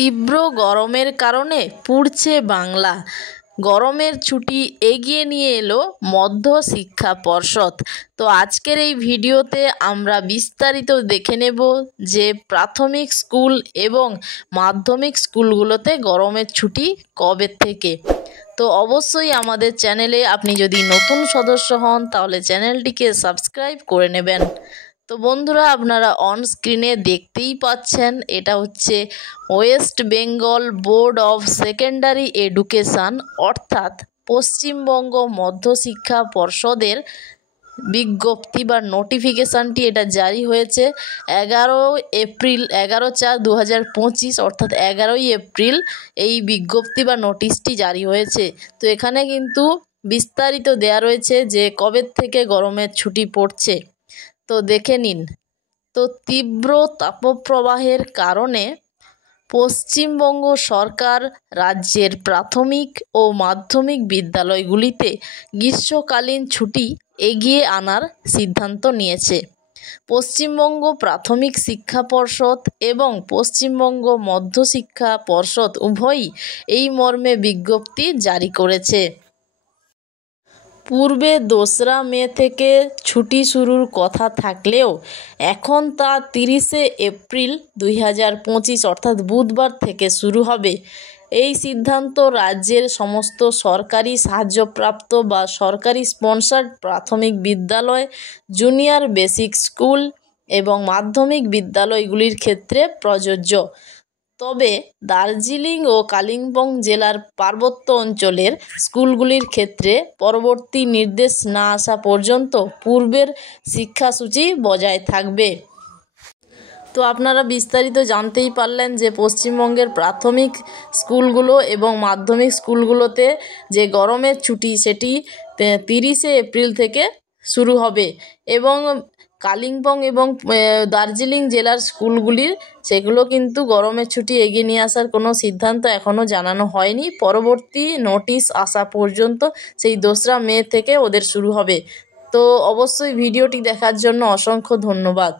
তীব্র গরমের কারণে পুড়ছে বাংলা। গরমের ছুটি এগিয়ে নিয়ে এলো মধ্য শিক্ষা পর্ষদ। তো আজকের এই ভিডিওতে আমরা বিস্তারিত দেখে নেব যে প্রাথমিক স্কুল এবং মাধ্যমিক স্কুলগুলোতে গরমের ছুটি কবে থেকে। তো অবশ্যই আমাদের চ্যানেলে আপনি যদি নতুন সদস্য হন তাহলে চ্যানেলটিকে সাবস্ক্রাইব করে নেবেন। তো বন্ধুরা, আপনারা অন স্ক্রিনে দেখতেই পাচ্ছেন, এটা হচ্ছে West Bengal board of secondary education অর্থাৎ পশ্চিমবঙ্গ মধ্যশিক্ষা পর্ষদের বিজ্ঞপ্তি বা নোটিফিকেশানটি এটা জারি হয়েছে 11/4/2025 অর্থাৎ 11ই এপ্রিল এই বিজ্ঞপ্তি বা নোটিশটি জারি হয়েছে। তো এখানে কিন্তু বিস্তারিত দেয়া রয়েছে যে কবে থেকে গরমের ছুটি পড়ছে। তো দেখে নিন। তো তীব্র তাপপ্রবাহের কারণে পশ্চিমবঙ্গ সরকার রাজ্যের প্রাথমিক ও মাধ্যমিক বিদ্যালয়গুলিতে গ্রীষ্মকালীন ছুটি এগিয়ে আনার সিদ্ধান্ত নিয়েছে। পশ্চিমবঙ্গ প্রাথমিক শিক্ষা পর্ষদ এবং পশ্চিমবঙ্গ মধ্যশিক্ষা পর্ষদ উভয়ই এই মর্মে বিজ্ঞপ্তি জারি করেছে। পূর্বে 2রা মে থেকে ছুটি শুরুর কথা থাকলেও এখন তা 30শে এপ্রিল 2025 অর্থাৎ বুধবার থেকে শুরু হবে। এই সিদ্ধান্ত রাজ্যের সমস্ত সরকারি সাহায্যপ্রাপ্ত বা সরকারি স্পন্সার্ড প্রাথমিক বিদ্যালয়, জুনিয়র বেসিক স্কুল এবং মাধ্যমিক বিদ্যালয়গুলির ক্ষেত্রে প্রযোজ্য। তবে দার্জিলিং ও কালিম্পং জেলার পার্বত্য অঞ্চলের স্কুলগুলির ক্ষেত্রে পরবর্তী নির্দেশ না আসা পর্যন্ত পূর্বের শিক্ষাসূচি বজায় থাকবে। তো আপনারা বিস্তারিত জানতেই পারলেন যে পশ্চিমবঙ্গের প্রাথমিক স্কুলগুলো এবং মাধ্যমিক স্কুলগুলোতে যে গরমের ছুটি সেটি 30শে এপ্রিল থেকে শুরু হবে এবং কালিম্পং এবং দার্জিলিং জেলার স্কুলগুলির সেগুলো কিন্তু গরমের ছুটি এগিয়ে নিয়ে আসার কোনো সিদ্ধান্ত এখনও জানানো হয়নি। পরবর্তী নোটিশ আসা পর্যন্ত সেই 2রা মে থেকে ওদের শুরু হবে। তো অবশ্যই ভিডিওটি দেখার জন্য অসংখ্য ধন্যবাদ।